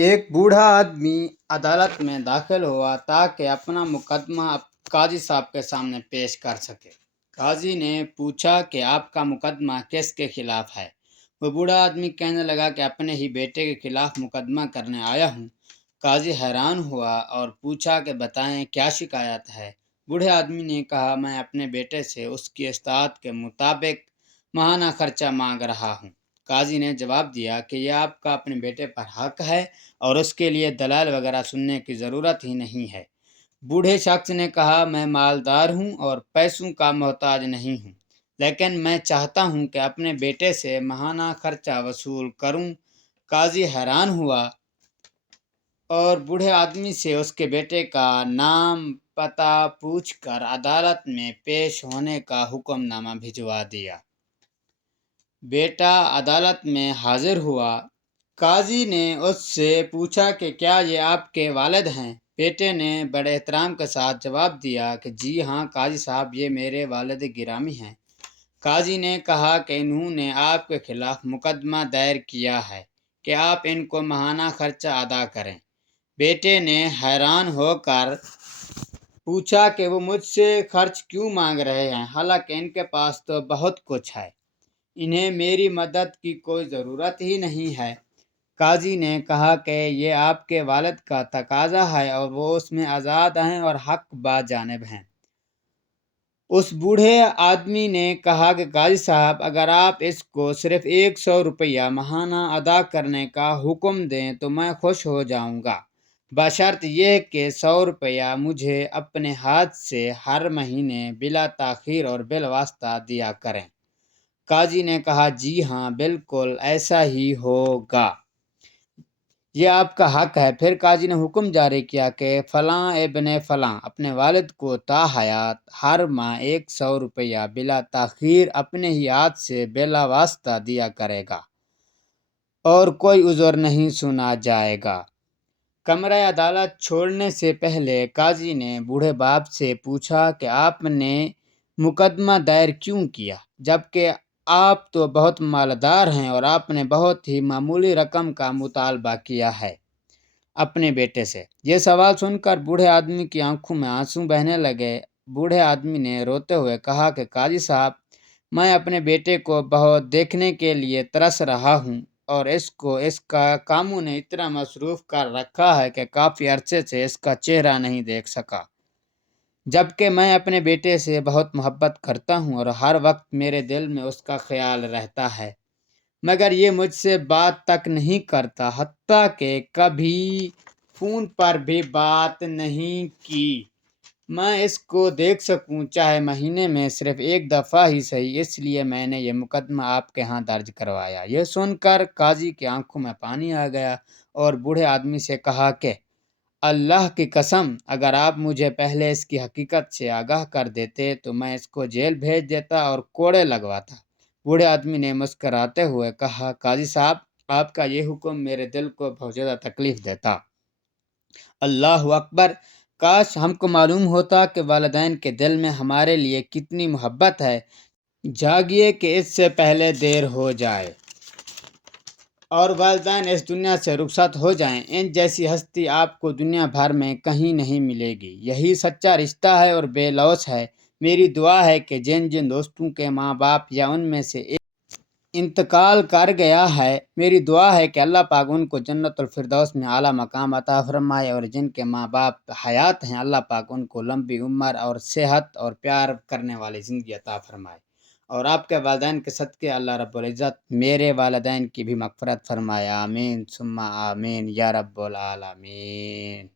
ایک بوڑھا آدمی عدالت میں داخل ہوا تاکہ اپنا مقدمہ قاضی صاحب کے سامنے پیش کر سکے۔ قاضی نے پوچھا کہ آپ کا مقدمہ کس کے خلاف ہے؟ وہ بوڑھا آدمی کہنے لگا کہ اپنے ہی بیٹے کے خلاف مقدمہ کرنے آیا ہوں۔ قاضی حیران ہوا اور پوچھا کہ بتائیں کیا شکایت ہے؟ بوڑھے آدمی نے کہا میں اپنے بیٹے سے اس کی استطاعت کے مطابق ماہانہ خرچہ مانگ رہا ہوں۔ قاضی نے جواب دیا کہ یہ آپ کا اپنے بیٹے پر حق ہے اور اس کے لیے دلائل وغیرہ سننے کی ضرورت ہی نہیں ہے۔ بوڑھے شخص نے کہا میں مالدار ہوں اور پیسوں کا محتاج نہیں ہوں، لیکن میں چاہتا ہوں کہ اپنے بیٹے سے ماہانہ خرچہ وصول کروں۔ قاضی حیران ہوا اور بوڑھے آدمی سے اس کے بیٹے کا نام پتہ پوچھ کر عدالت میں پیش ہونے کا حکم نامہ بھجوا دیا۔ بیٹا عدالت میں حاضر ہوا۔ قاضی نے اس سے پوچھا کہ کیا یہ آپ کے والد ہیں؟ بیٹے نے بڑے احترام کے ساتھ جواب دیا کہ جی ہاں قاضی صاحب، یہ میرے والد گرامی ہیں۔ قاضی نے کہا کہ انہوں نے آپ کے خلاف مقدمہ دائر کیا ہے کہ آپ ان کو ماہانہ خرچہ ادا کریں۔ بیٹے نے حیران ہو کر پوچھا کہ وہ مجھ سے خرچ کیوں مانگ رہے ہیں، حالانکہ ان کے پاس تو بہت کچھ ہے، انہیں میری مدد کی کوئی ضرورت ہی نہیں ہے۔ قاضی نے کہا کہ یہ آپ کے والد کا تقاضا ہے اور وہ اس میں آزاد ہیں اور حق باجانب ہیں۔ اس بوڑھے آدمی نے کہا کہ قاضی صاحب، اگر آپ اس کو صرف 100 روپیہ ماہانہ ادا کرنے کا حکم دیں تو میں خوش ہو جاؤں گا، بشرط یہ کہ 100 روپیہ مجھے اپنے ہاتھ سے ہر مہینے بلا تاخیر اور بالواسطہ دیا کریں۔ قاضی نے کہا جی ہاں بالکل ایسا ہی ہوگا، یہ آپ کا حق ہے۔ پھر قاضی نے حکم جاری کیا کہ فلاں ابن فلاں اپنے والد کو تا حیات ہر ماہ 100 روپیہ بلا تاخیر اپنے ہی ہاتھ سے بلا واسطہ دیا کرے گا اور کوئی عذر نہیں سنا جائے گا۔ کمرہ عدالت چھوڑنے سے پہلے قاضی نے بوڑھے باپ سے پوچھا کہ آپ نے مقدمہ دائر کیوں کیا، جبکہ آپ تو بہت مالدار ہیں اور آپ نے بہت ہی معمولی رقم کا مطالبہ کیا ہے اپنے بیٹے سے؟ یہ سوال سن کر بوڑھے آدمی کی آنکھوں میں آنسو بہنے لگے۔ بوڑھے آدمی نے روتے ہوئے کہا کہ قاضی صاحب، میں اپنے بیٹے کو بہت دیکھنے کے لیے ترس رہا ہوں اور اس کا کاموں نے اتنا مصروف کر رکھا ہے کہ کافی عرصے سے اس کا چہرہ نہیں دیکھ سکا، جبکہ میں اپنے بیٹے سے بہت محبت کرتا ہوں اور ہر وقت میرے دل میں اس کا خیال رہتا ہے، مگر یہ مجھ سے بات تک نہیں کرتا، حتیٰ کہ کبھی فون پر بھی بات نہیں کی۔ میں اس کو دیکھ سکوں چاہے مہینے میں صرف ایک دفعہ ہی صحیح، اس لیے میں نے یہ مقدمہ آپ کے ہاں درج کروایا۔ یہ سن کر قاضی کی آنکھوں میں پانی آ گیا اور بوڑھے آدمی سے کہا کہ اللہ کی قسم، اگر آپ مجھے پہلے اس کی حقیقت سے آگاہ کر دیتے تو میں اس کو جیل بھیج دیتا اور کوڑے لگواتا۔ بوڑھے آدمی نے مسکراتے ہوئے کہا قاضی صاحب، آپ کا یہ حکم میرے دل کو بہت زیادہ تکلیف دیتا۔ اللہ اکبر، کاش ہم کو معلوم ہوتا کہ والدین کے دل میں ہمارے لیے کتنی محبت ہے۔ جاگیے کہ اس سے پہلے دیر ہو جائے اور والدین اس دنیا سے رخصت ہو جائیں۔ ان جیسی ہستی آپ کو دنیا بھر میں کہیں نہیں ملے گی۔ یہی سچا رشتہ ہے اور بے لوث ہے۔ میری دعا ہے کہ جن دوستوں کے ماں باپ یا ان میں سے ایک انتقال کر گیا ہے، میری دعا ہے کہ اللہ پاک ان کو جنت الفردوس میں اعلیٰ مقام عطا فرمائے، اور جن کے ماں باپ حیات ہیں اللہ پاک ان کو لمبی عمر اور صحت اور پیار کرنے والی زندگی عطا فرمائے، اور آپ کے والدین کے صدقے اللہ رب العزت میرے والدین کی بھی مغفرت فرمائے۔ آمین ثم آمین یا رب العالمین۔